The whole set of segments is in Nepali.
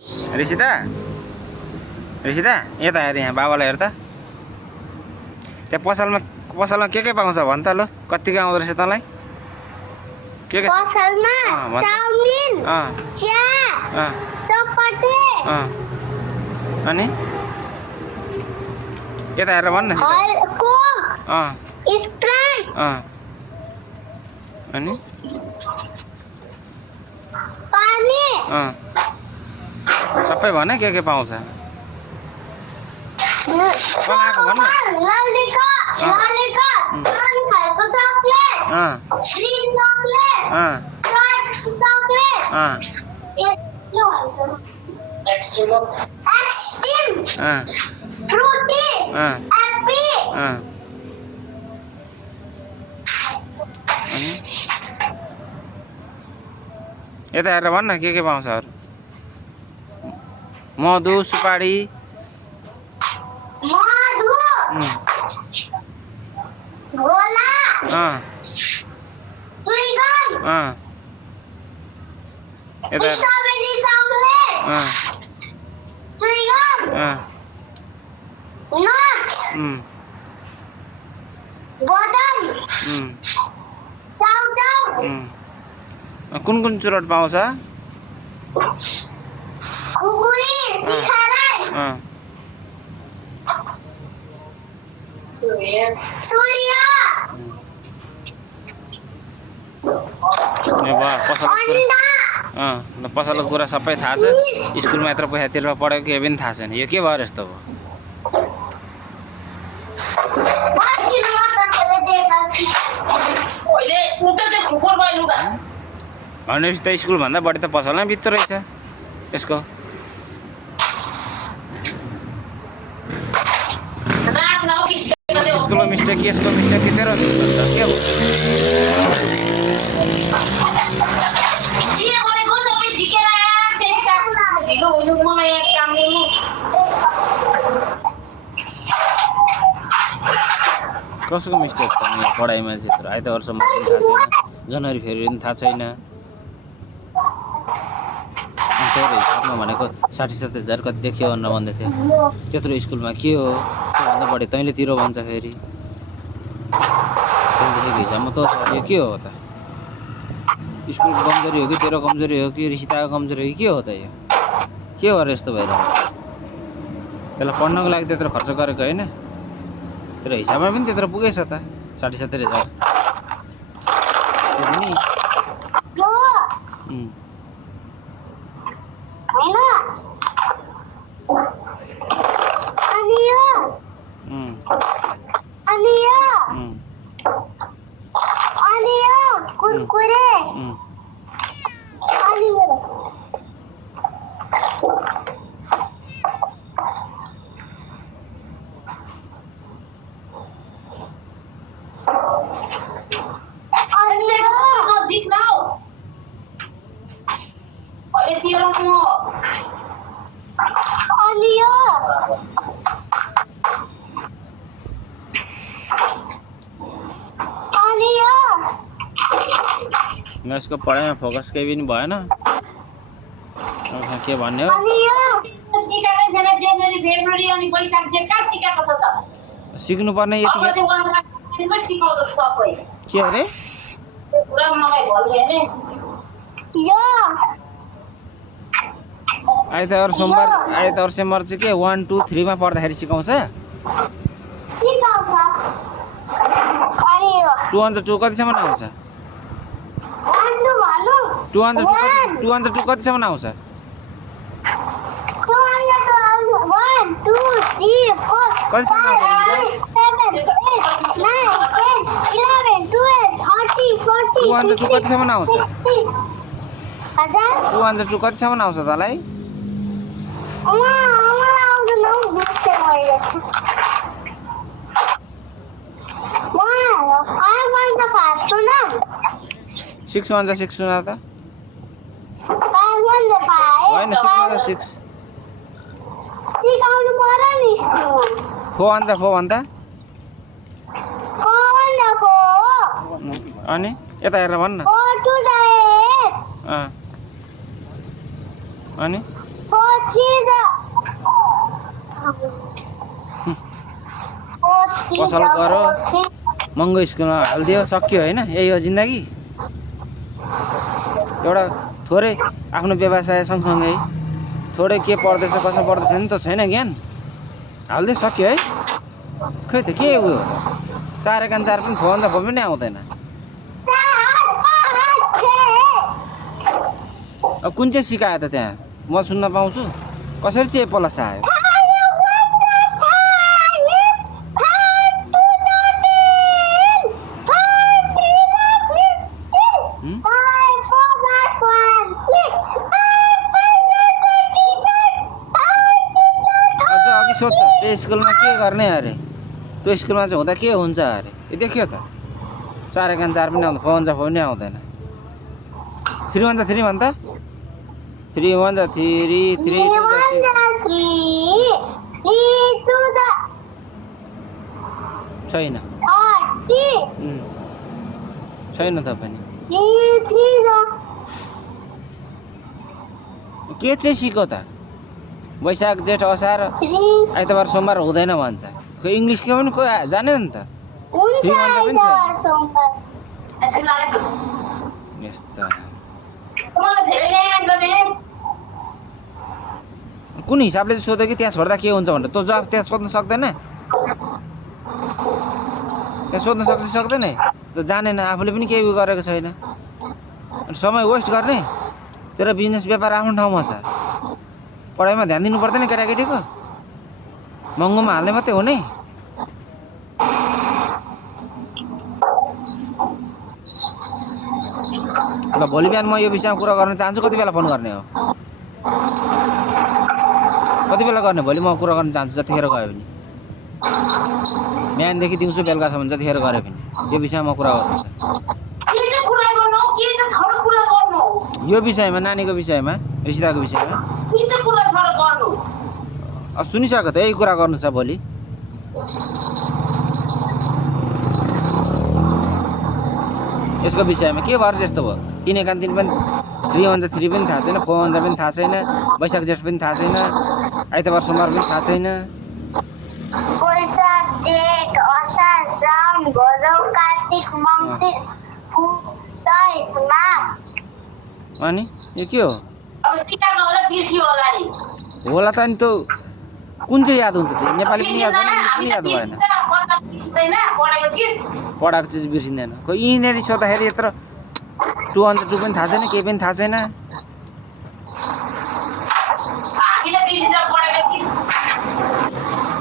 ऋषिता ऋषिता यता हेर यहाँ बाबालाई हेर त त्यहाँ पसलमा के पाउँछ भन् त ल कतिको आउँदो रहेछ तँलाई के पसलमा चाउमिन चिया चपाती अनि यता हेरेर भन् न स्प्राइट अनि पानी सबै भन के पाउँछ बनाएको भन् न यता हेरेर भन् न के पाउँछ अरू मधु सुपारी कुन चुरोट पाउँछ पसलको कुरा सबै थाहा छ स्कुलमा यत्रो पैसा तिरेर पढेको केही पनि थाहा छैन यो के भयो यस्तो भयो भनेपछि त स्कुलभन्दा बढी त पसलमै बित्तो रहेछ यसको स्कुलमा मिस्टेक के यसको मिस्टेक कि तेरो के हो कसको मिस्टेक पढाइमा चाहिँ आइतबारसम्म पनि थाहा छैन जनवरी फेब्रुअरी पनि थाहा छैन तेरो हिसाबमा भनेको 60-70 हजार कति देखियो भनेर भन्दै थियो त्यत्रो स्कुलमा के हो त्योभन्दा बढी तैँले तिरो भन्छ फेरि देखेको हिसाबमा त यो के हो त स्कुलको कमजोरी हो कि तेरो कमजोरी हो कि ऋषिताको कमजोरी हो कि के हो त यो के भएर यस्तो भइरहेको छ त्यसलाई पढ्नको लागि त्यत्रो खर्च गरेको होइन तेरो हिसाबमा पनि त्यत्रो पुगेछ त 60-70 हजार यसको पढाइमा फोकस केही पनि भएन के भन्ने हो सिक्नु पर्ने यति के अरे आइतबार सोमबार चाहिँ के 1 2 3 मा पढ्दाखेरि सिकाउँछ 2 कतिसम्म आउँछ 2 कतिसम्म आउँछ 2 कतिसम्म आउँछ 2 कतिसम्म आउँछ तँलाई सिक्स वान जा 6 सुना त होइन 6 वान जा 6 सिकाउनु पर्यो नि 4 वान जा 4 भन्दा अनि यता हेरेर भन्न अनि 4 पसल गरो महँगो स्कुलमा हालिदियो सक्यो होइन यही हो जिन्दगी एउटा थोरै आफ्नो व्यवसाय सँगसँगै थोरै के पढ्दैछ कसो पढ्दैछ नि त छैन ज्ञान हालिदियो सक्यो है खै त के उयो चार एकान चार पनि फोन पनि आउँदैन अब कुन चाहिँ सिकायो त त्यहाँ म सुन्न पाउँछु कसरी चाहिँ एप्पल आयो सोध्छ त्यो स्कुलमा के गर्ने अरे त्यो स्कुलमा चाहिँ हुँदा के हुन्छ अरे यो देखियो त चार एकान चार पनि आउँदैन फोन पनि आउँदैन 3 1 3 भन् त 3 1 3 3 छैन छैन त पनि के चाहिँ सिको त वैशाख जेठ असार आइतबार सोमबार हुँदैन भन्छ खोइ इङ्ग्लिस के पनि कोही जाने नि त यस्ता कुन हिसाबले चाहिँ सोध्यो कि त्यहाँ छोड्दा के हुन्छ भनेर तँ जवाफ त्यहाँ सोध्न सक्दैन त्यहाँ सोध्न सक्छ सक्दैन त जानेन आफूले पनि केही गरेको छैन समय वेस्ट गर्ने तेरो बिजनेस व्यापार आफ्नो ठाउँमा छ पढाइमा ध्यान दिनु पर्दैन केटाकेटीको महँगोमा हाल्ने मात्रै हो नि ल भोलि बिहान म यो विषयमा कुरा गर्न चाहन्छु कति बेला फोन गर्ने हो कति बेला गर्ने भोलि म कुरा गर्न चाहन्छु जतिखेर गयो भने बिहानदेखि दिउँसो बेलुकासम्म जतिखेर गऱ्यो भने यो विषयमा म कुरा गर्छु यो विषयमा नानीको विषयमा ऋषिताको विषयमा सुनिसक्यो त यही कुरा गर्नु छ भोलि यसको विषयमा के भएर यस्तो भयो 3 एकान 3 पनि 3 1 3 पनि थाहा छैन 4 1 पनि थाहा छैन वैशाख जेठ पनि थाहा छैन आइतबार सोमबार पनि थाहा छैन वैशाख जेठ असार श्रावण भदौ कार्तिक मङ्सिर चैत माघ अनि यो के हो अब सिकाउनु होला बिर्सियो होला नि होला त नि त कुन चाहिँ याद हुन्छ त नेपाली पनि याद भएन पढाएको चिज बिर्सिँदैन खोइ यिनीहरू सोद्धाखेरि यत्रो 2 1 2 पनि थाहा छैन केही पनि थाहा छैन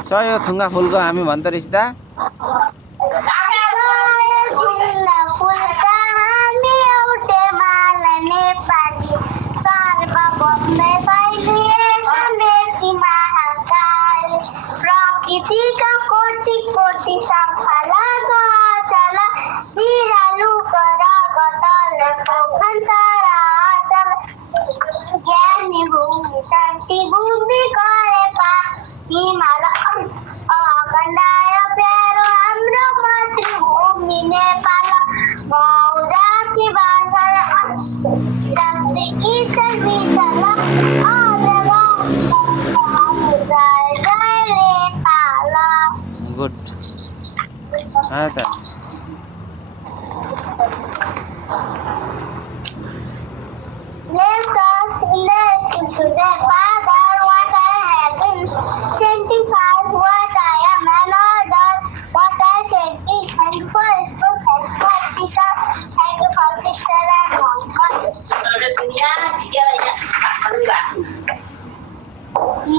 सय थुङ्गा फुलको हामी भन्छ रिसिता प्रकृतिका कोटि कोटि शङ्खला गचला बिरालु करगतल शोभन्तरा अचल ज्ञानी भूमि शान्ति भूमि करे पा हिमाल अखण्डाय प्यारो हाम्रो मातृभूमि नेपाल मौजाति भाषा शास्त्री गीत गीतल गुड आता Let us listen to the Father what I have been, sanctified what I am another, what I can be thankful to thankful because thankful sister and uncle.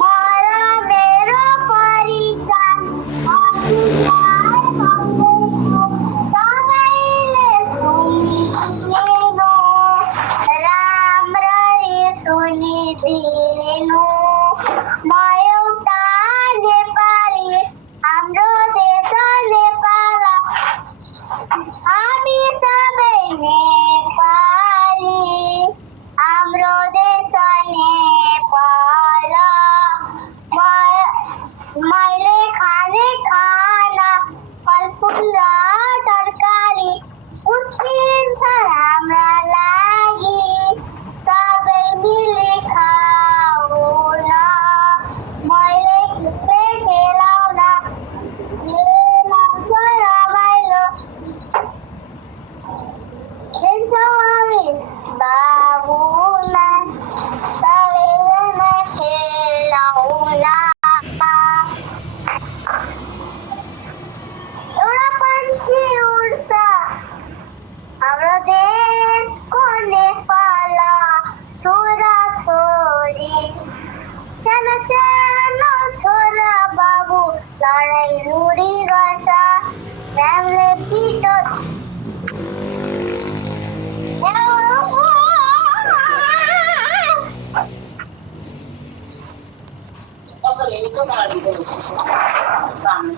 Mara mero परिचय अधिकार सबैले सुनिदिनु राम्ररी सुनिदिनु म एउटा नेपाली हाम्रो देश नेपाल हामी सबै नेपाली हाम्रो देश नेपाल मैले खाने खाना फलफुल तरकारी उसिन्छ हाम्रा लागि सबै मिली खाऊ सानो सानो छोरा बाबु लडाइँ लुडी गर्छ म्यामले पिटो कसैले यस्तो गाडी सामने